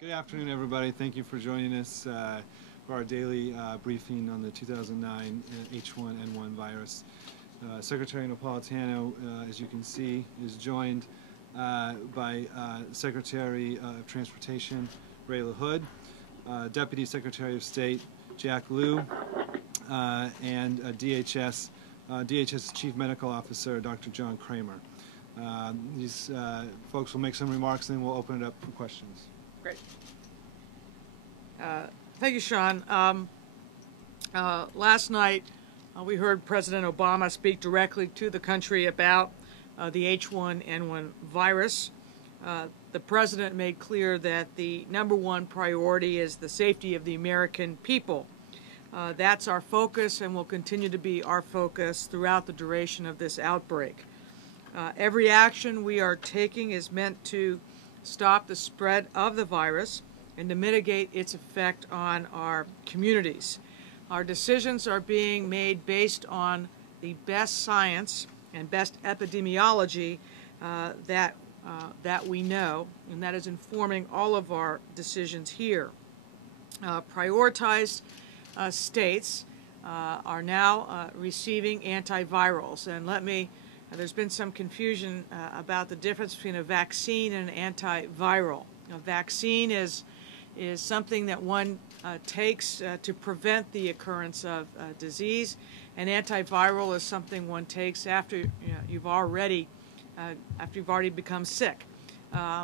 Good afternoon, everybody. Thank you for joining us for our daily briefing on the 2009 H1N1 virus. Secretary Napolitano, as you can see, is joined by Secretary of Transportation LaHood, Deputy Secretary of State Jack Lew, and DHS's Chief Medical Officer Dr. John Kramer. These folks will make some remarks, and then we'll open it up for questions. Great. Thank you, Sean. Last night, we heard President Obama speak directly to the country about the H1N1 virus. The president made clear that the #1 priority is the safety of the American people. That's our focus and will continue to be our focus throughout the duration of this outbreak. Every action we are taking is meant to stop the spread of the virus and to mitigate its effect on our communities. Our decisions are being made based on the best science and best epidemiology that we know, and that is informing all of our decisions here. Prioritized states are now receiving antivirals, and there's been some confusion about the difference between a vaccine and an antiviral. A vaccine is something that one takes to prevent the occurrence of disease. An antiviral is something one takes after you've already become sick.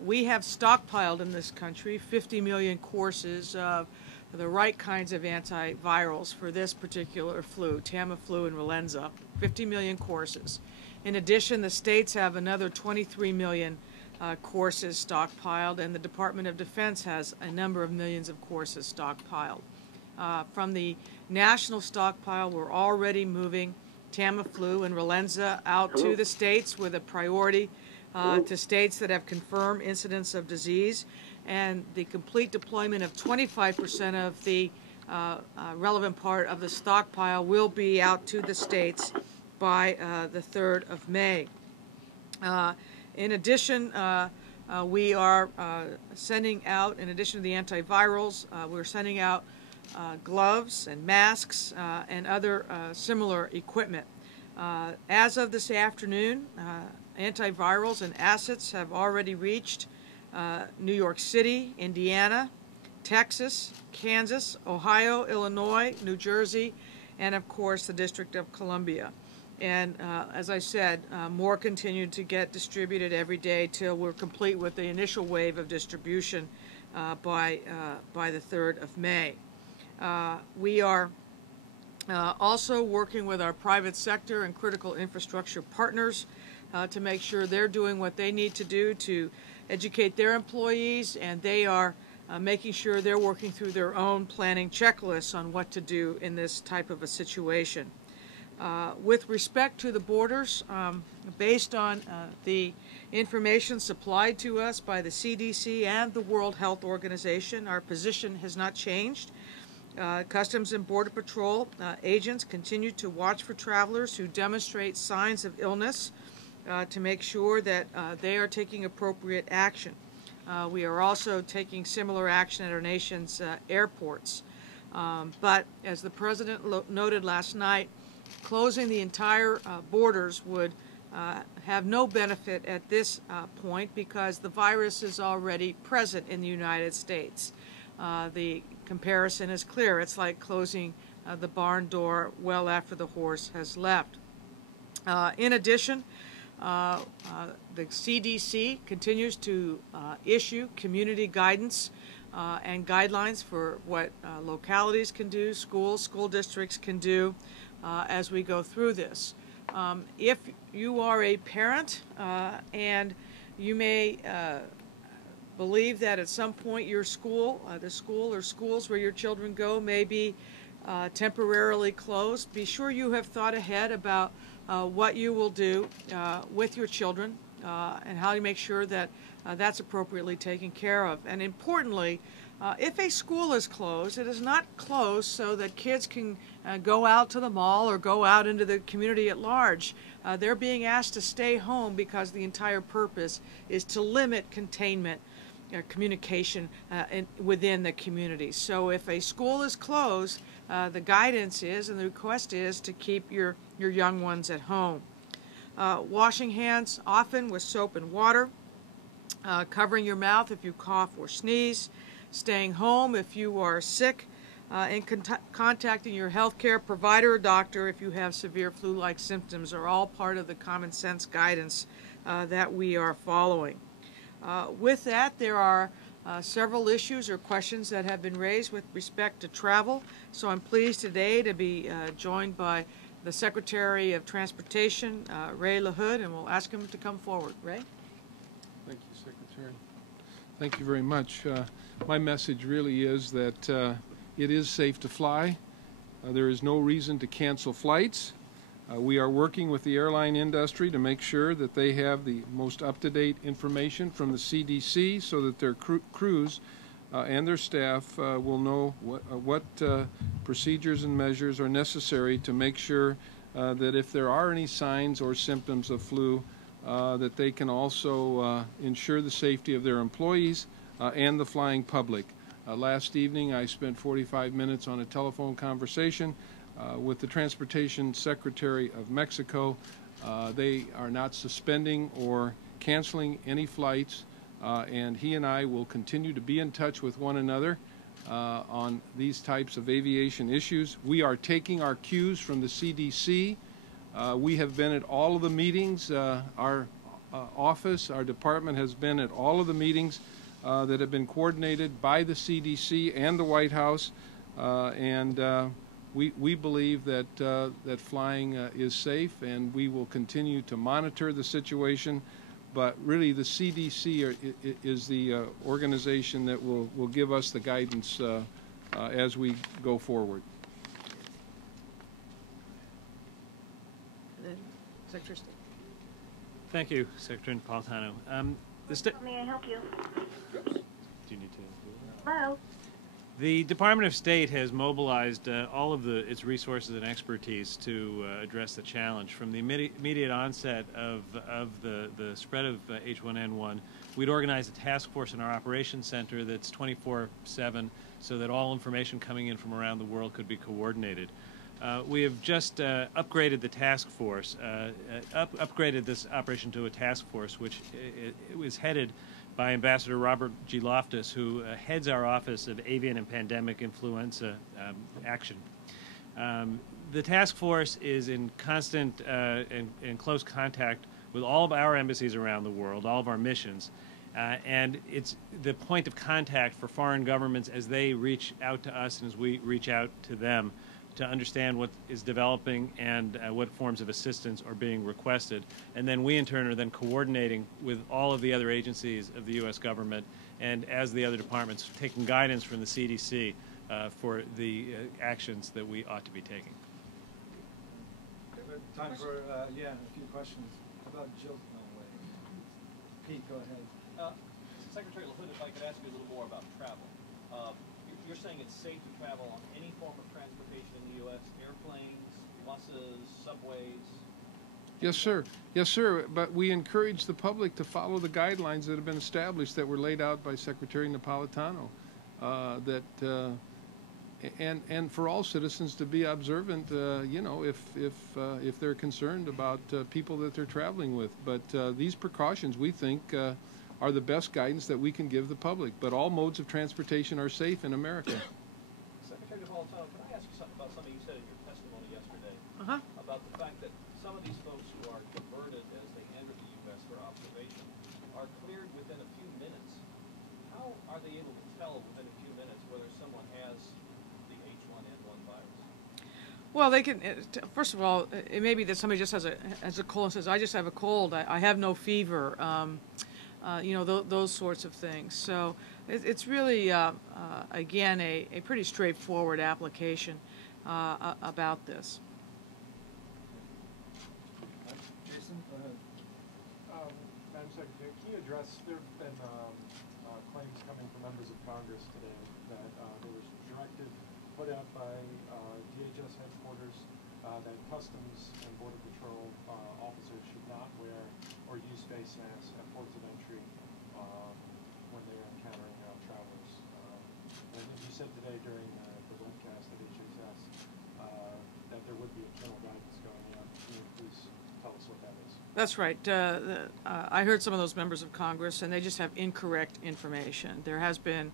We have stockpiled in this country 50 million courses of the right kinds of antivirals for this particular flu, Tamiflu and Relenza, 50 million courses. In addition, the states have another 23 million courses stockpiled, and the Department of Defense has a number of millions of courses stockpiled. From the national stockpile, we're already moving Tamiflu and Relenza out to the states with a priority to states that have confirmed incidence of disease, and the complete deployment of 25% of the relevant part of the stockpile will be out to the states by the 3rd of May. In addition, we are sending out, in addition to the antivirals, we're sending out gloves and masks and other similar equipment. As of this afternoon, antivirals and assets have already reached New York City, Indiana, Texas, Kansas, Ohio, Illinois, New Jersey, and of course the District of Columbia. And as I said, more continue to get distributed every day till we're complete with the initial wave of distribution by the 3rd of May. We are also working with our private sector and critical infrastructure partners to make sure they're doing what they need to do to educate their employees, and they are making sure they're working through their own planning checklists on what to do in this type of a situation. With respect to the borders, based on the information supplied to us by the CDC and the World Health Organization, our position has not changed. Customs and Border Patrol agents continue to watch for travelers who demonstrate signs of illness to make sure that they are taking appropriate action. We are also taking similar action at our nation's airports. But as the President noted last night, closing the entire borders would have no benefit at this point because the virus is already present in the United States. The comparison is clear. It's like closing the barn door well after the horse has left. In addition, the CDC continues to issue community guidance and guidelines for what localities can do, school districts can do as we go through this. If you are a parent and you may believe that at some point your school, the school or schools where your children go may be temporarily closed, be sure you have thought ahead about what you will do with your children and how you make sure that that's appropriately taken care of. And importantly, if a school is closed, it is not closed so that kids can go out to the mall or go out into the community at large. They're being asked to stay home because the entire purpose is to limit containment communication within the community. So if a school is closed, the guidance is and the request is to keep your young ones at home. Washing hands often with soap and water, covering your mouth if you cough or sneeze, staying home if you are sick, and contacting your healthcare provider or doctor if you have severe flu-like symptoms are all part of the common sense guidance that we are following. With that, there are several issues or questions that have been raised with respect to travel. So I'm pleased today to be joined by the Secretary of Transportation, Ray LaHood, and we'll ask him to come forward. Ray? Thank you, Secretary. Thank you very much. My message really is that it is safe to fly. There is no reason to cancel flights. We are working with the airline industry to make sure that they have the most up-to-date information from the CDC so that their crews and their staff will know what procedures and measures are necessary to make sure that if there are any signs or symptoms of flu, that they can also ensure the safety of their employees and the flying public. Last evening I spent 45 minutes on a telephone conversation with the Transportation Secretary of Mexico. They are not suspending or canceling any flights, and he and I will continue to be in touch with one another on these types of aviation issues. We are taking our cues from the CDC. We have been at all of the meetings. Our office, our department has been at all of the meetings that have been coordinated by the CDC and the White House, and we believe that that flying is safe, and we will continue to monitor the situation. But really, the CDC is the organization that will give us the guidance as we go forward. And then Secretary of State. Thank you, Secretary Napolitano. May I help you? Do you need to? Hello? The Department of State has mobilized all of its resources and expertise to address the challenge. From the immediate onset of the spread of H1N1, we'd organized a task force in our operations center that's 24/7 so that all information coming in from around the world could be coordinated. We have just upgraded the task force, upgraded this operation to a task force, which it was headed by Ambassador Robert G. Loftus, who heads our Office of Avian and Pandemic Influenza Action. The task force is in constant and close contact with all of our embassies around the world, all of our missions, and it's the point of contact for foreign governments as they reach out to us and as we reach out to them to understand what is developing and what forms of assistance are being requested. And then we in turn are then coordinating with all of the other agencies of the U.S. government and as the other departments taking guidance from the CDC for the actions that we ought to be taking. Time for, a few questions. How about Jill? No way. Pete, go ahead. Secretary LaHood, if I could ask you a little more about travel. You're saying it's safe to travel on any form of transportation in the U.S., airplanes, buses, subways? Yes, sir. Yes, sir. But we encourage the public to follow the guidelines that have been established that were laid out by Secretary Napolitano. And for all citizens to be observant, you know, if they're concerned about people that they're traveling with. But these precautions, we think, are the best guidance that we can give the public. But all modes of transportation are safe in America. Secretary Napolitano, can I ask you something about something you said in your testimony yesterday about the fact that some of these folks who are converted as they enter the U.S. for observation are cleared within a few minutes. How are they able to tell within a few minutes whether someone has the H1N1 virus? Well, they can. First of all, it may be that somebody just has a cold and says, "I just have a cold. I have no fever." You know, those sorts of things. So it's really, again, a pretty straightforward application about this. Jason, go ahead. Madam Secretary, can you address, there have been claims coming from members of Congress today that there was a directive put out by DHS headquarters that Customs and Border Patrol officers should not wear or use face masks at ports of entry when they are in That's right. I heard some of those members of Congress, and they just have incorrect information. There has been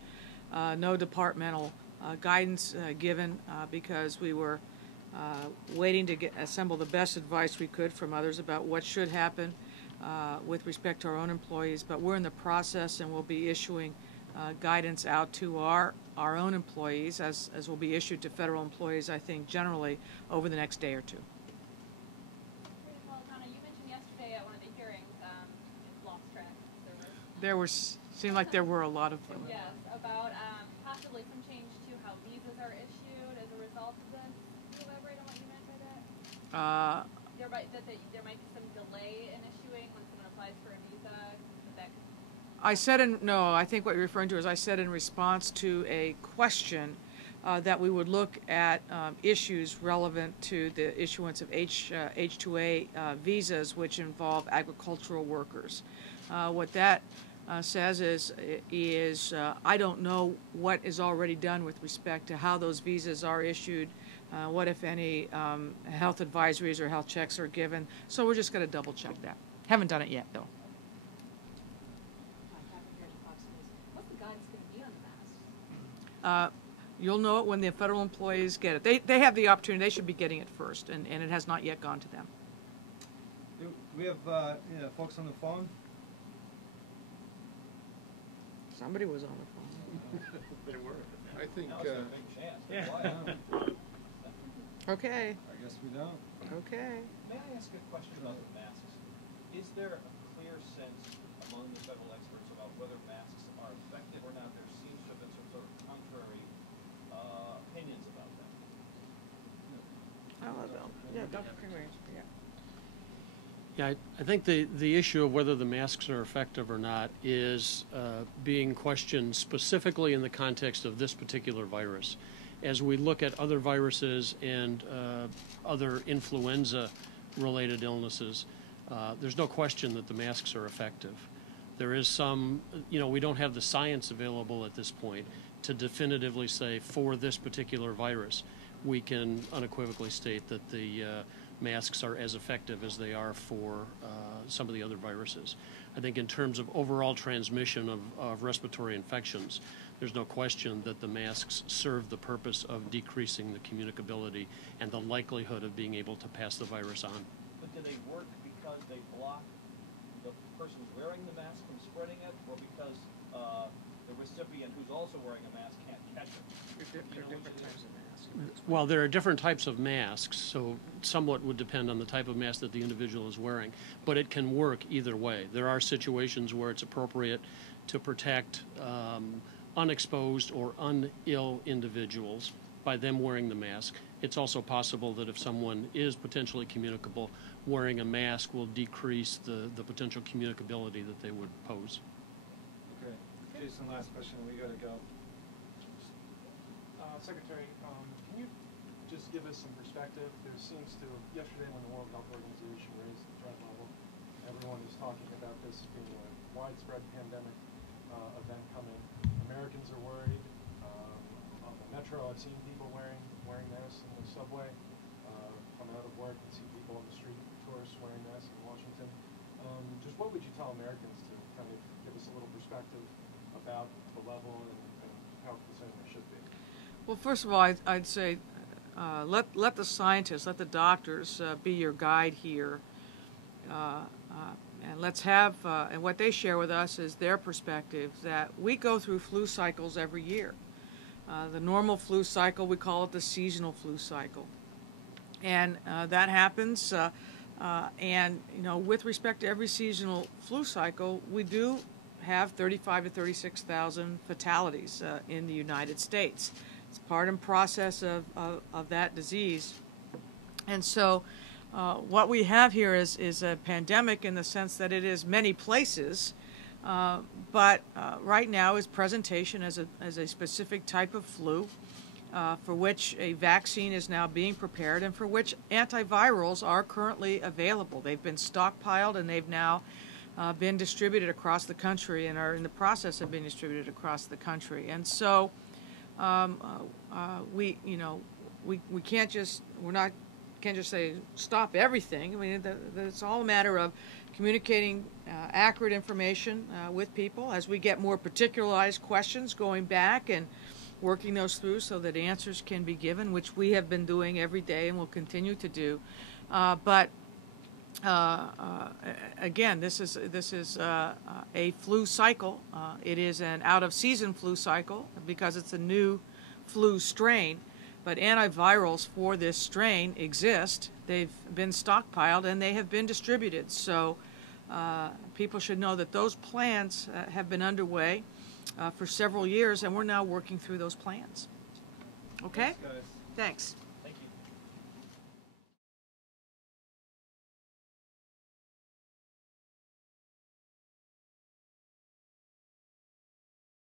no departmental guidance given because we were waiting to assemble the best advice we could from others about what should happen with respect to our own employees. But we're in the process, and we'll be issuing guidance out to our own employees, as will be issued to federal employees, I think, generally over the next day or two. Napolitano, you mentioned yesterday at one of the hearings, you've lost track. Seemed like there were a lot of them. Yes, about possibly some change to how visas are issued as a result of this. Can you elaborate on what you meant by that? There might be some delay in issuing when someone applies for a visa. I think what you're referring to is I said in response to a question that we would look at issues relevant to the issuance of H2A visas, which involve agricultural workers. What that says is I don't know what is already done with respect to how those visas are issued, what, if any, health advisories or health checks are given. So we're just going to double check that. Haven't done it yet, though. What's the guidance going to be on the masks? You'll know it when the federal employees get it. They have the opportunity. They should be getting it first, and it has not yet gone to them. Do we have folks on the phone? Somebody was on the phone. They were. I think. Now it's a big chance. Yeah. Okay. I guess we don't. Okay. May I ask a question about the masks? Is there a clear sense among the federal experts about whether masks are effective or not? There seems to have been some sort of contrary opinions about that. Dr. Kingery. Yeah, I think the issue of whether the masks are effective or not is being questioned specifically in the context of this particular virus. As we look at other viruses and other influenza-related illnesses, there's no question that the masks are effective. There is some, we don't have the science available at this point to definitively say for this particular virus, we can unequivocally state that the masks are as effective as they are for some of the other viruses. I think in terms of overall transmission of respiratory infections, there's no question that the masks serve the purpose of decreasing the communicability and the likelihood of being able to pass the virus on. But do they work because they block the person wearing the mask from spreading it, or because the recipient who's also wearing a mask can't catch it? Well, there are different types of masks, so somewhat would depend on the type of mask that the individual is wearing, but it can work either way. There are situations where it's appropriate to protect unexposed or unill individuals by them wearing the mask. It's also possible that if someone is potentially communicable, wearing a mask will decrease the potential communicability that they would pose. Okay. Jason, last question. We got to go. Secretary, can you just give us some perspective? There seems to, yesterday when the World Health Organization raised the threat level, everyone is talking about this being a widespread pandemic event coming. Americans are worried. On the metro, I've seen people wearing masks in the subway. Come out of work and see people on the street, tourists wearing masks in Washington. Just what would you tell Americans to kind of give us a little perspective about the level and how concerned they should be? Well, first of all, I'd say let the scientists, let the doctors be your guide here. And let's have, and what they share with us is their perspective that we go through flu cycles every year. The normal flu cycle, we call it the seasonal flu cycle. And that happens, and with respect to every seasonal flu cycle, we do have 35 to 36,000 fatalities in the United States. It's part and process of that disease. And so what we have here is a pandemic in the sense that it is many places, but right now is presentation as a specific type of flu for which a vaccine is now being prepared and for which antivirals are currently available. They've been stockpiled and they've now been distributed across the country and are in the process of being distributed across the country. And so we can't just, we're not can't just say stop everything. I mean, it's all a matter of communicating accurate information with people as we get more particularized questions, going back and working those through so that answers can be given, which we have been doing every day and will continue to do. But again, this is a flu cycle. It is an out-of-season flu cycle because it's a new flu strain. But antivirals for this strain exist. They've been stockpiled and they have been distributed. So people should know that those plans have been underway for several years, and we're now working through those plans. Okay? Thanks, guys. Thanks.